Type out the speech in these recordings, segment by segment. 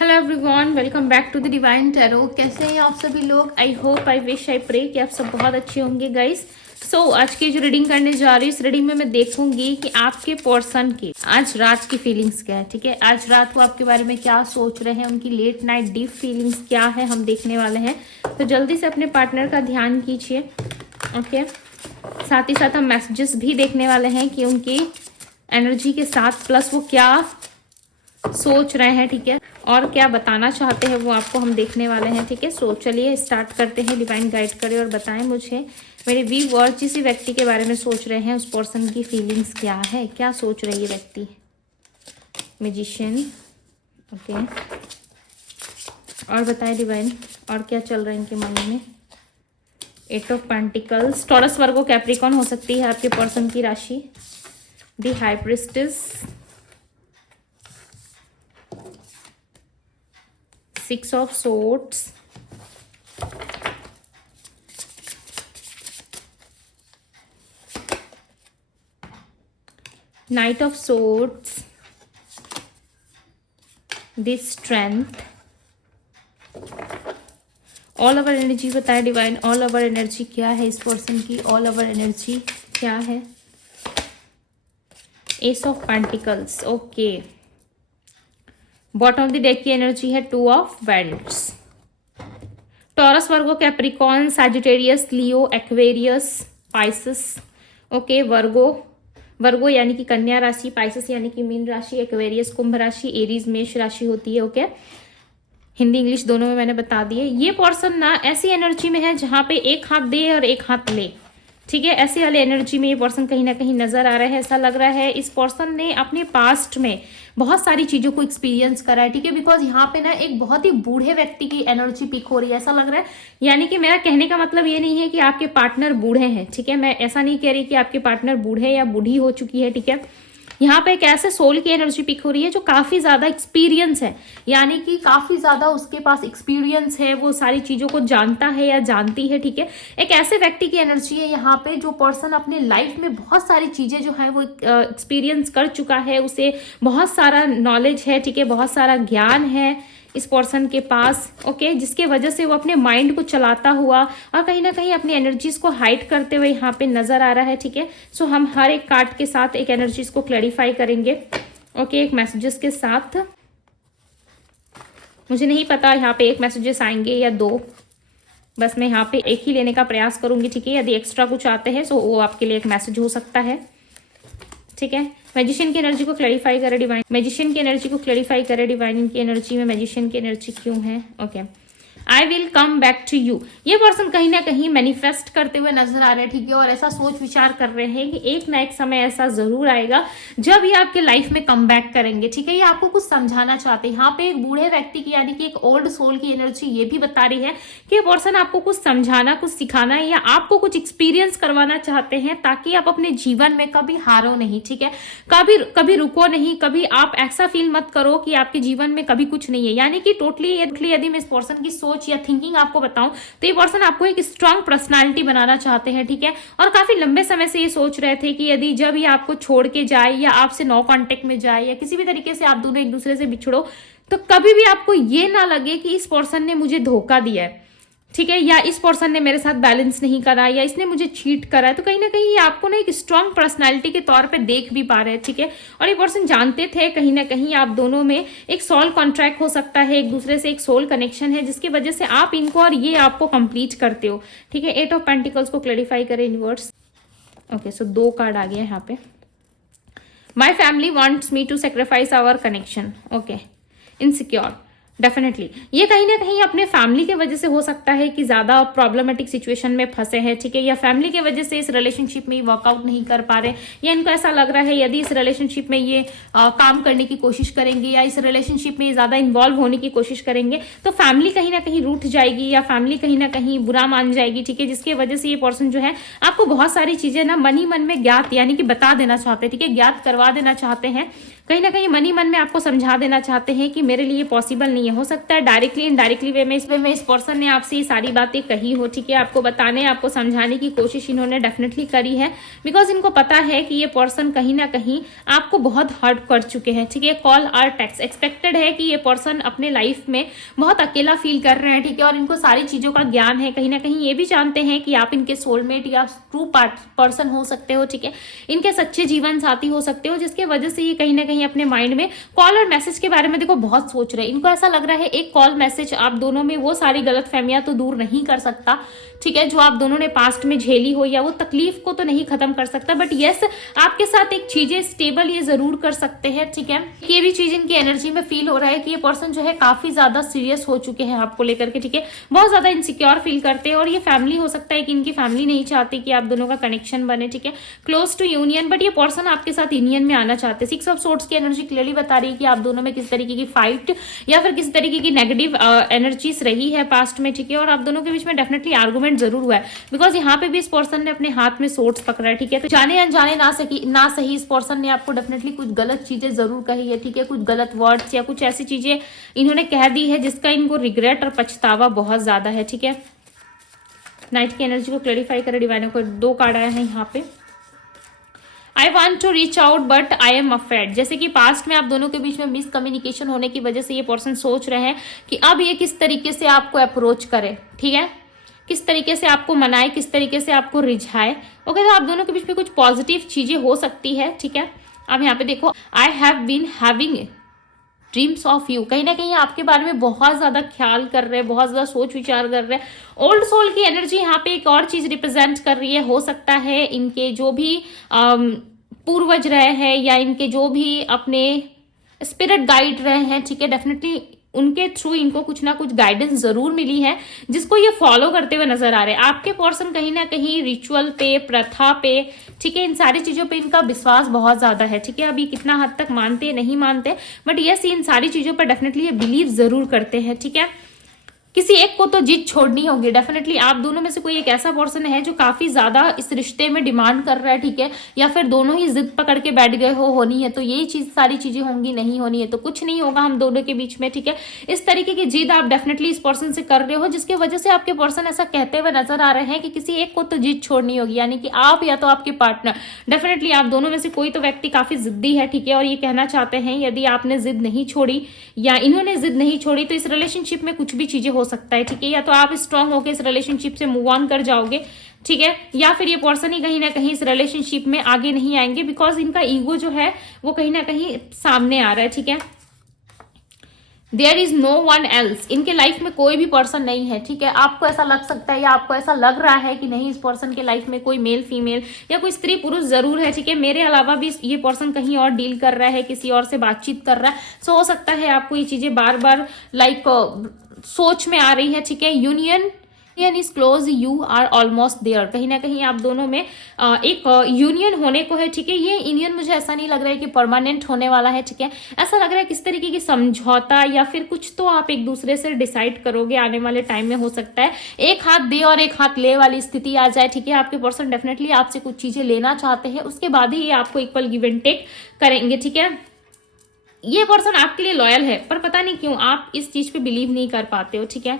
Hello everyone, welcome back to the divine tarot. कैसे हैं आप सभी लोग? I hope, I wish, I pray कि आप सब बहुत अच्छे होंगे गाइस। आज की जो रीडिंग करने जा रही हूँ, इस रीडिंग में मैं देखूंगी कि आपके पर्सन की आज रात की फीलिंग्स क्या है। ठीक है, आज रात को आपके बारे में क्या सोच रहे हैं, उनकी लेट नाइट डीप फीलिंग्स क्या है, हम देखने वाले हैं। तो जल्दी से अपने पार्टनर का ध्यान कीजिए। ओके, साथ ही साथ हम मैसेजेस भी देखने वाले हैं कि उनकी एनर्जी के साथ प्लस वो क्या सोच रहे हैं। ठीक है, और क्या बताना चाहते हैं वो आपको हम देखने वाले हैं। ठीक है, चलिए स्टार्ट करते हैं। डिवाइन गाइड करें और बताएं मुझे, मेरे व्यूअर्स जिस व्यक्ति के बारे में सोच रहे हैं उस पर्सन की फीलिंग्स क्या है, क्या सोच रही है व्यक्ति। मैजिशियन, ओके, और बताएं डिवाइन और क्या चल रहा है इनके मन में। Eight of pentacles, Taurus, Virgo, Capricorn हो सकती है आपके पर्सन की राशि। The high priestess, 6 of swords, Knight of swords, the strength, all over energy बताए डिवाइन। ऑल ओवर एनर्जी क्या है इस पर्सन की, ऑल ओवर एनर्जी क्या है। Ace of pentacles, okay. Bottom of the deck की एनर्जी है 2 of wands. Taurus, Virgo, Capricorn, Sagittarius, Leo, Aquarius, Pisces. Okay, Virgo यानी कि कन्या राशि, पाइसेस यानी कि मीन राशि, एक्वेरियस कुंभ राशि, एरीज मेष राशि होती है। ओके, हिंदी इंग्लिश दोनों में मैंने बता दिए। ये पर्सन ना ऐसी एनर्जी में है जहां पे एक हाथ दे और एक हाथ ले। ठीक है, ऐसी वाली एनर्जी में ये पर्सन कहीं ना कहीं नजर आ रहा है। ऐसा लग रहा है इस पर्सन ने अपने पास्ट में बहुत सारी चीजों को एक्सपीरियंस करा है। ठीक है, बिकॉज यहाँ पे ना एक बहुत ही बूढ़े व्यक्ति की एनर्जी पिक हो रही है, ऐसा लग रहा है। यानी कि मेरा कहने का मतलब ये नहीं है कि आपके पार्टनर बूढ़े हैं। ठीक है, मैं ऐसा नहीं कह रही कि आपके पार्टनर बूढ़े या बूढ़ी हो चुकी है। ठीक है, यहाँ पे एक ऐसे सोल की एनर्जी पिक हो रही है जो काफी ज्यादा एक्सपीरियंस है, यानी कि काफी ज्यादा उसके पास एक्सपीरियंस है, वो सारी चीजों को जानता है या जानती है। ठीक है, एक ऐसे व्यक्ति की एनर्जी है यहाँ पे जो पर्सन अपने लाइफ में बहुत सारी चीजें जो है वो एक्सपीरियंस कर चुका है, उसे बहुत सारा नॉलेज है। ठीक है, बहुत सारा ज्ञान है इस पर्सन के पास। ओके, जिसके वजह से वो अपने माइंड को चलाता हुआ और कहीं ना कहीं अपनी एनर्जीज को हाइड करते हुए यहाँ पे नजर आ रहा है। ठीक है, सो हम हर एक कार्ड के साथ एक एनर्जीज को क्लैरिफाई करेंगे। ओके, एक मैसेजेस के साथ। मुझे नहीं पता यहाँ पे एक मैसेजेस आएंगे या दो, बस मैं यहाँ पे एक ही लेने का प्रयास करूंगी। ठीक है, यदि एक्स्ट्रा कुछ आते हैं तो वो आपके लिए एक मैसेज हो सकता है। ठीक है, मैजिशियन की एनर्जी को क्लैरिफाई करे डिवाइन। मैजिशियन की एनर्जी को क्लैरिफाई करे डिवाइन। इनकी एनर्जी में मैजिशियन की एनर्जी क्यों है? Okay, I will come back to you. ये पर्सन कहीं ना कहीं मैनिफेस्ट करते हुए नजर आ रहे हैं। ठीक है, और ऐसा सोच विचार कर रहे हैं कि एक ना एक समय ऐसा जरूर आएगा जब ये आपके लाइफ में कम बैक करेंगे। ठीक है, ये आपको कुछ समझाना चाहते हैं। यहाँ पे एक बूढ़े व्यक्ति की यानी कि एक ओल्ड सोल की एनर्जी ये भी बता रही है कि ये पर्सन आपको कुछ समझाना, कुछ सिखाना या आपको कुछ एक्सपीरियंस करवाना चाहते हैं ताकि आप अपने जीवन में कभी हारो नहीं। ठीक है, कभी रुको नहीं, कभी आप ऐसा फील मत करो कि आपके जीवन में कभी कुछ नहीं है। यानी कि टोटली यदि मैं इस पर्सन की सोच या थिंकिंग आपको बताऊं तो ये पर्सन आपको एक स्ट्रांग पर्सनालिटी बनाना चाहते हैं। ठीक है, और काफी लंबे समय से ये सोच रहे थे कि यदि जब ये आपको छोड़ के जाए या आपसे नो कांटेक्ट में जाए या किसी भी तरीके से आप दोनों एक दूसरे से बिछड़ो तो कभी भी आपको ये ना लगे कि इस पर्सन ने मुझे धोखा दिया है। ठीक है, या इस पर्सन ने मेरे साथ बैलेंस नहीं करा या इसने मुझे चीट करा है। तो कहीं ना कहीं ये आपको ना एक स्ट्रांग पर्सनालिटी के तौर पे देख भी पा रहे हैं। ठीक है, और ये पर्सन जानते थे कहीं ना कहीं आप दोनों में एक सोल कॉन्ट्रैक्ट हो सकता है, एक दूसरे से एक सोल कनेक्शन है जिसकी वजह से आप इनको और ये आपको कंप्लीट करते हो। ठीक है, 8 ऑफ पेंटिकल्स को क्लैरिफाई करें यूनिवर्स। ओके, सो 2 कार्ड आ गया यहाँ पे। My family wants me to sacrifice our connection. Okay, insecure, definitely ये कहीं ना कहीं अपने फैमिली के वजह से हो सकता है कि ज्यादा प्रॉब्लमेटिक सिचुएशन में फंसे हैं। ठीक है, या फैमिली के वजह से इस रिलेशनशिप में वर्कआउट नहीं कर पा रहे, या इनको ऐसा लग रहा है यदि इस रिलेशनशिप में ये काम करने की कोशिश करेंगे या इस रिलेशनशिप में ज्यादा इन्वॉल्व होने की कोशिश करेंगे तो फैमिली कहीं ना कहीं रूठ जाएगी या फैमिली कहीं ना कहीं बुरा मान जाएगी। ठीक है, जिसकी वजह से ये पर्सन जो है आपको बहुत सारी चीजें ना मन ही मन में ज्ञात यानी कि बता देना चाहते हैं। ठीक है, ज्ञात करवा देना चाहते हैं कहीं ना कहीं मन ही मन में आपको समझा देना चाहते हैं कि मेरे लिए पॉसिबल नहीं है। हो सकता है डायरेक्टली इनडायरेक्टली वे में इस पर्सन ने आपसे ये सारी बातें कही हो, ठीक है, आपको बताने, आपको समझाने की कोशिश इन्होंने डेफिनेटली करी है, बिकॉज इनको पता है कि ये पर्सन कहीं ना कहीं आपको बहुत हर्ट कर चुके हैं, ठीक है। कॉल आर टेक्स्ट एक्सपेक्टेड है कि ये पर्सन अपने लाइफ में बहुत अकेला फील कर रहे हैं, ठीक है, और इनको सारी चीजों का ज्ञान है। कहीं ना कहीं ये भी जानते हैं कि आप इनके सोलमेट या ट्रू पर्सन हो सकते हो, ठीक है, इनके सच्चे जीवन साथी हो सकते हो, जिसके वजह से ये कहीं ना कहीं अपने माइंड में कॉल और मैसेज के बारे में देखो बहुत सोच रहे हैं। इनको ऐसा लग रहा है एक कॉल मैसेज आप दोनों में वो सारी गलतफहमियां तो दूर नहीं कर सकता, ठीक है, जो आप दोनों ने पास्ट में झेली हो, या वो तकलीफ को तो नहीं खत्म कर सकता, बट यस आपके साथ एक चीजें स्टेबल ये जरूर कर सकते हैं, ठीक है। ये भी चीज इनकी एनर्जी में फील हो रहा है कि ये पर्सन जो है काफी ज्यादा सीरियस हो चुके हैं आपको लेकर के, ठीक है, बहुत ज्यादा इनसिक्योर फील करते हैं, और ये फैमिली हो सकता है कि इनकी फैमिली नहीं चाहती कि आप दोनों का कनेक्शन बने, ठीक है, क्लोज टू यूनियन, बट ये पर्सन आपके साथ यूनियन में आना चाहते हैं। 6 ऑफ सोर्ड्स की एनर्जी क्लियरली बता रही है कि आप दोनों में किस तरीके की फाइट या फिर किस तरीके की नेगेटिव एनर्जीज रही है पास्ट में, ठीक है, और आप दोनों के बीच में डेफिनेटली आर्गुमेंट जरूर हुआ है, बिकॉज यहाँ पे भी इस पर्सन ने अपने हाथ में सोर्ड्स पकड़ा है, ठीक है। तो जाने अनजाने ना सही इस पर्सन ने आपको डेफिनेटली कुछ गलत चीजें जरूर कही है, ठीक है, कुछ गलत वर्ड्स या कुछ ऐसी चीजें इन्होंने कह दी है जिसका इनको रिग्रेट और पछतावा बहुत ज्यादा है, ठीक है। नाइट की एनर्जी को क्लैरिफाई करें डिवाइन को। 2 कार्ड आया है यहाँ पे। I want to reach out but I am afraid, जैसे कि पास्ट में आप दोनों के बीच में मिसकम्युनिकेशन होने की वजह से ये पर्सन सोच रहे हैं कि अब ये किस तरीके से आपको अप्रोच करे, ठीक है, किस तरीके से आपको मनाए, किस तरीके से आपको रिझाए। ओके, तो आप दोनों के बीच में कुछ पॉजिटिव चीजें हो सकती है, ठीक है। अब यहाँ पे देखो, I have been having dreams of you, कहीं ना कहीं आपके बारे में बहुत ज्यादा ख्याल कर रहे हैं, बहुत ज्यादा सोच विचार कर रहे हैं। ओल्ड सोल की एनर्जी यहाँ पे एक और चीज रिप्रेजेंट कर रही है। हो सकता है इनके जो भी पूर्वज रहे हैं या इनके जो भी अपने स्पिरिट गाइड रहे हैं, ठीक है, डेफिनेटली उनके थ्रू इनको कुछ ना कुछ गाइडेंस जरूर मिली है जिसको ये फॉलो करते हुए नजर आ रहे हैं। आपके पर्सन कहीं ना कहीं रिचुअल पे, प्रथा पे, ठीक है, इन सारी चीजों पे इनका विश्वास बहुत ज्यादा है, ठीक है। अभी कितना हद तक मानते नहीं मानते, बट यस इन सारी चीजों पर डेफिनेटली ये बिलीव जरूर करते हैं, ठीक है। किसी एक को तो जीत छोड़नी होगी डेफिनेटली। आप दोनों में से कोई एक ऐसा पर्सन है जो काफी ज्यादा इस रिश्ते में डिमांड कर रहा है, ठीक है, या फिर दोनों ही जिद पकड़ के बैठ गए हो, होनी है तो यही चीज सारी चीजें होंगी, नहीं होनी है तो कुछ नहीं होगा हम दोनों के बीच में, ठीक है। इस तरीके की जिद आप डेफिनेटली इस पर्सन से कर रहे हो, जिसकी वजह से आपके पर्सन ऐसा कहते हुए नजर आ रहे हैं कि किसी एक को तो जीत छोड़नी होगी, यानी कि आप या तो आपके पार्टनर, डेफिनेटली आप दोनों में से कोई तो व्यक्ति काफी जिद्दी है, ठीक है, और ये कहना चाहते हैं यदि आपने जिद नहीं छोड़ी या इन्होंने जिद नहीं छोड़ी तो इस रिलेशनशिप में कुछ भी चीजें हो सकता है, ठीक है। या तो आप स्ट्रांग होकर इस रिलेशनशिप से मूव ऑन कर जाओगे, ठीक है, या फिर ये पर्सन ही कहीं ना कहीं इस रिलेशनशिप में आगे नहीं आएंगे, बिकॉज इनका ईगो जो है वो कहीं ना कहीं सामने आ रहा है, ठीक है। There is no one else, इनके लाइफ में कोई भी पर्सन नहीं है, ठीक है। आपको ऐसा लग सकता है या आपको ऐसा लग रहा है कि नहीं इस पर्सन के लाइफ में कोई मेल फीमेल या कोई स्त्री पुरुष जरूर है, ठीक है, मेरे अलावा भी ये पर्सन कहीं और डील कर रहा है, किसी और से बातचीत कर रहा है। सो हो सकता है आपको ये चीजें बार बार सोच में आ रही है, ठीक है। Union is close, you are almost there, कहीं ना कहीं आप दोनों में एक यूनियन होने को है, ठीक है। ये यूनियन मुझे ऐसा नहीं लग रहा है कि परमानेंट होने वाला है, ठीक है। ऐसा लग रहा है किस तरीके की समझौता या फिर कुछ तो आप एक दूसरे से डिसाइड करोगे आने वाले टाइम में। हो सकता है एक हाथ दे और एक हाथ ले वाली स्थिति आ जाए, ठीक है। आपके पर्सन डेफिनेटली आपसे कुछ चीजें लेना चाहते हैं, उसके बाद ही ये आपको इक्वल गिव एंड टेक करेंगे, ठीक है। ये पर्सन आपके लिए लॉयल है, पर पता नहीं क्यों आप इस चीज पे बिलीव नहीं कर पाते हो, ठीक है।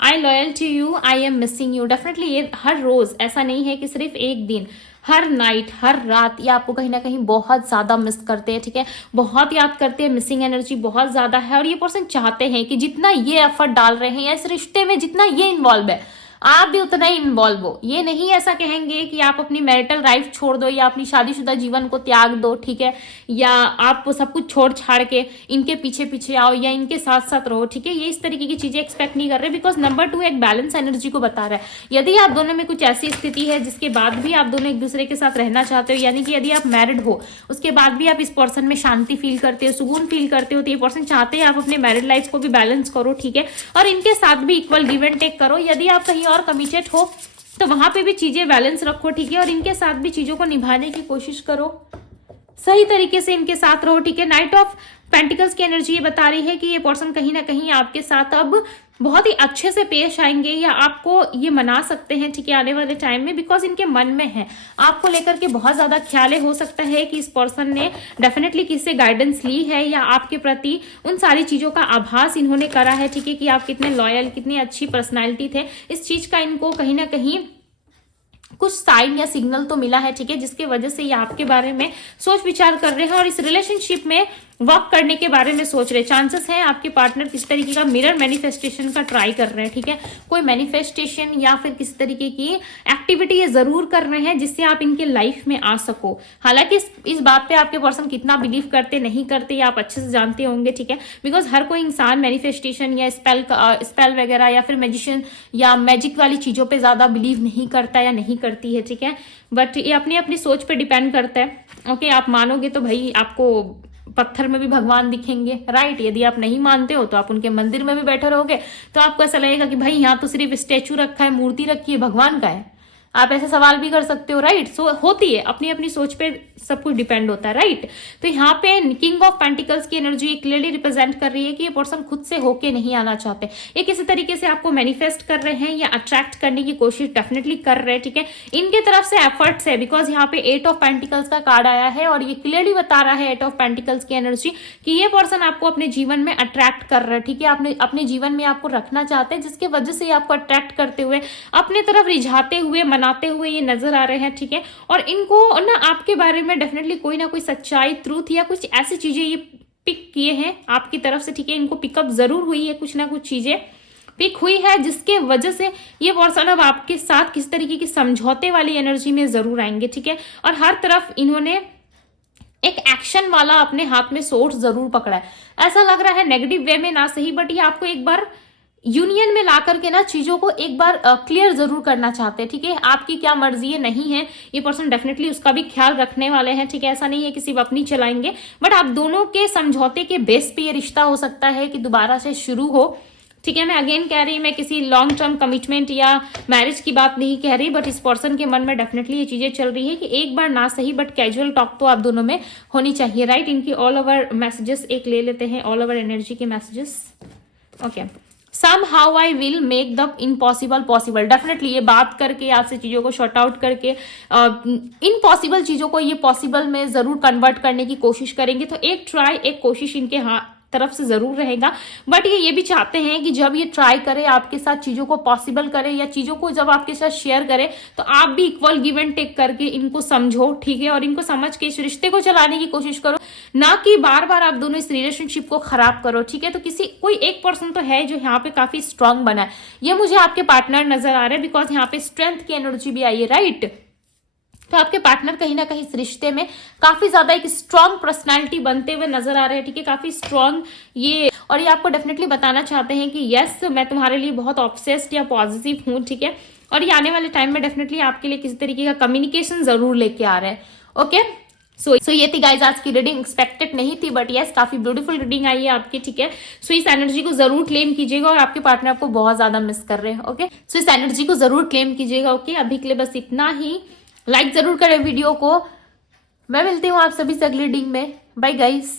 I loyal to you, I am missing you, definitely ये हर रोज, ऐसा नहीं है कि सिर्फ एक दिन, हर नाइट, हर रात ये आपको कहीं ना कहीं बहुत ज्यादा मिस करते हैं, ठीक है, बहुत याद करते हैं। मिसिंग एनर्जी बहुत ज्यादा है और ये पर्सन चाहते हैं कि जितना ये एफर्ट डाल रहे हैं या इस रिश्ते में जितना ये इन्वॉल्व है आप भी उतना ही इन्वॉल्व हो। ये नहीं ऐसा कहेंगे कि आप अपनी मैरिटल लाइफ छोड़ दो या अपनी शादीशुदा जीवन को त्याग दो, ठीक है, या आप सब कुछ छोड़ छाड़ के इनके पीछे पीछे आओ या इनके साथ साथ रहो, ठीक है। ये इस तरीके की चीजें एक्सपेक्ट नहीं कर रहे, बिकॉज नंबर 2 एक बैलेंस एनर्जी को बता रहा है। यदि आप दोनों में कुछ ऐसी स्थिति है जिसके बाद भी आप दोनों एक दूसरे के साथ रहना चाहते हो, यानी कि यदि आप मैरिड हो उसके बाद भी आप इस पर्सन में शांति फील करते हो, सुकून फील करते हो, तो ये पर्सन चाहते हैं आप अपने मैरिड लाइफ को भी बैलेंस करो, ठीक है, और इनके साथ भी इक्वल गिव एंड टेक करो। यदि आप कहीं और कमिटेड हो तो वहां पे भी चीजें बैलेंस रखो, ठीक है, और इनके साथ भी चीजों को निभाने की कोशिश करो, सही तरीके से इनके साथ रहो, ठीक है। नाइट ऑफ पेंटिकल्स की एनर्जी ये बता रही है कि ये पर्सन कहीं ना कहीं आपके साथ अब बहुत ही अच्छे से पेश आएंगे या आपको ये मना सकते हैं, ठीक है, आने वाले टाइम में, बिकॉज इनके मन में है आपको लेकर के बहुत ज्यादा ख्याल है। हो सकता है कि इस पर्सन ने डेफिनेटली किसी से गाइडेंस ली है या आपके प्रति उन सारी चीजों का आभास इन्होंने करा है, ठीक है, कि आप कितने लॉयल, कितनी अच्छी पर्सनैलिटी थे। इस चीज का इनको कहीं ना कहीं कुछ साइन या सिग्नल तो मिला है, ठीक है, जिसके वजह से ये आपके बारे में सोच विचार कर रहे हैं और इस रिलेशनशिप में वर्क करने के बारे में सोच रहे हैं। चांसेस हैं आपके पार्टनर किस तरीके का मिरर मैनिफेस्टेशन का ट्राई कर रहे हैं, ठीक है, कोई मैनिफेस्टेशन या फिर किसी तरीके की एक्टिविटी ये जरूर कर रहे हैं जिससे आप इनके लाइफ में आ सको। हालांकि इस बात पे आपके पर्सन कितना बिलीव करते नहीं करते ये आप अच्छे से जानते होंगे, ठीक है, बिकॉज हर कोई इंसान मैनिफेस्टेशन या स्पेल वगैरह या फिर मैजिशियन या मैजिक वाली चीजों पर ज्यादा बिलीव नहीं करता या नहीं करती है, ठीक है, बट ये अपनी अपनी सोच पे डिपेंड करता है। ओके, आप मानोगे तो भाई आपको पत्थर में भी भगवान दिखेंगे, राइट। यदि आप नहीं मानते हो तो आप उनके मंदिर में भी बैठे रहोगे तो आपको ऐसा लगेगा कि भाई यहाँ तो सिर्फ स्टेचू रखा है, मूर्ति रखी है, भगवान का है। आप ऐसे सवाल भी कर सकते हो, राइट। सो होती है, अपनी अपनी सोच पे सब कुछ डिपेंड होता है, राइट। तो यहाँ पे किंग ऑफ पेंटिकल्स की एनर्जी क्लियरली रिप्रेजेंट कर रही है कि ये पर्सन खुद से होके नहीं आना चाहते, ये किसी तरीके से आपको मैनिफेस्ट कर रहे हैं या अट्रैक्ट करने की कोशिश डेफिनेटली कर रहे हैं, ठीक है। इनके तरफ से एफर्ट्स है, बिकॉज यहाँ पे 8 ऑफ पेंटिकल्स का कार्ड आया है और ये क्लियरली बता रहा है 8 ऑफ पेंटिकल्स की एनर्जी कि ये पर्सन आपको अपने जीवन में अट्रैक्ट कर रहा है, ठीक है, अपने जीवन में आपको रखना चाहते हैं, जिसकी वजह से आपको अट्रैक्ट करते हुए अपने तरफ रिझाते हुए मनाते हुए ये नजर आ रहे हैं, ठीक है। और इनको ना आपके बारे में डेफिनेटली कोई ना कोई सच्चाई, ट्रूथ या कुछ ऐसी चीजें ये पिक किए हैं आपकी तरफ से, ठीक है। इनको पिकअप जरूर हुई है, कुछ ना कुछ चीजें पिक हुई है जिसके वजह से ये पर्सन अब आपके साथ किस तरीके की समझौते वाली एनर्जी में जरूर आएंगे, ठीक है। और हर तरफ इन्होंने एक एक्शन वाला अपने हाथ में सोर्स जरूर पकड़ा है। ऐसा लग रहा है नेगेटिव वे में ना सही, बट ये आपको एक बार यूनियन में ला करके ना चीजों को एक बार क्लियर जरूर करना चाहते हैं, ठीक है। आपकी क्या मर्जी है नहीं है, ये पर्सन डेफिनेटली उसका भी ख्याल रखने वाले हैं, ठीक है। ऐसा नहीं है कि सिर्फ अपनी चलाएंगे, बट आप दोनों के समझौते के बेस पे ये रिश्ता हो सकता है कि दोबारा से शुरू हो, ठीक है। मैं अगेन कह रही, मैं किसी लॉन्ग टर्म कमिटमेंट या मैरिज की बात नहीं कह रही, बट इस पर्सन के मन में डेफिनेटली ये चीजें चल रही है कि एक बार ना सही बट कैजुअल टॉक तो आप दोनों में होनी चाहिए, राइट। इनकी ऑल ओवर मैसेजेस एक ले लेते हैं, ऑल ओवर एनर्जी के messages. Okay, somehow I will make the impossible possible। Definitely ये बात करके आपसे चीजों को शॉर्ट आउट करके इम्पॉसिबल चीजों को ये पॉसिबल में जरूर कन्वर्ट करने की कोशिश करेंगे। तो एक ट्राई, एक कोशिश इनके तरफ से जरूर रहेगा, बट ये भी चाहते हैं कि जब ये ट्राई करे आपके साथ चीजों को पॉसिबल करे या चीजों को जब आपके साथ शेयर करे तो आप भी इक्वल गिव एंड टेक करके इनको समझो, ठीक है, और इनको समझ के इस रिश्ते को चलाने की कोशिश करो, ना कि बार बार आप दोनों इस रिलेशनशिप को खराब करो, ठीक है। तो कोई एक पर्सन तो है जो यहाँ पे काफी स्ट्रांग बना है, ये मुझे आपके पार्टनर नजर आ रहे हैं, बिकॉज यहाँ पे स्ट्रेंथ की एनर्जी भी आई है, राइट। तो आपके पार्टनर कहीं ना कहीं इस रिश्ते में काफी ज्यादा एक स्ट्रांग पर्सनालिटी बनते हुए नजर आ रहे हैं, ठीक है, काफी स्ट्रांग ये, और ये आपको डेफिनेटली बताना चाहते हैं कि यस मैं तुम्हारे लिए बहुत ऑब्सेस्ड या पॉजिटिव हूँ, ठीक है। और ये आने वाले टाइम में डेफिनेटली आपके लिए किसी तरीके का कम्युनिकेशन जरूर लेके आ रहे हैं। ओके, सो ये थी गाइज आज की रीडिंग। एक्सपेक्टेड नहीं थी, बट यस काफी ब्यूटीफुल रीडिंग आई है आपकी, ठीक है। सो इस एनर्जी को जरूर क्लेम कीजिएगा और आपके पार्टनर आपको बहुत ज्यादा मिस कर रहे हैं। ओके, सो इस एनर्जी को जरूर क्लेम कीजिएगा। ओके, अभी के लिए बस इतना ही। लाइक जरूर करें वीडियो को। मैं मिलती हूँ आप सभी से अगली रीडिंग में। Bye guys.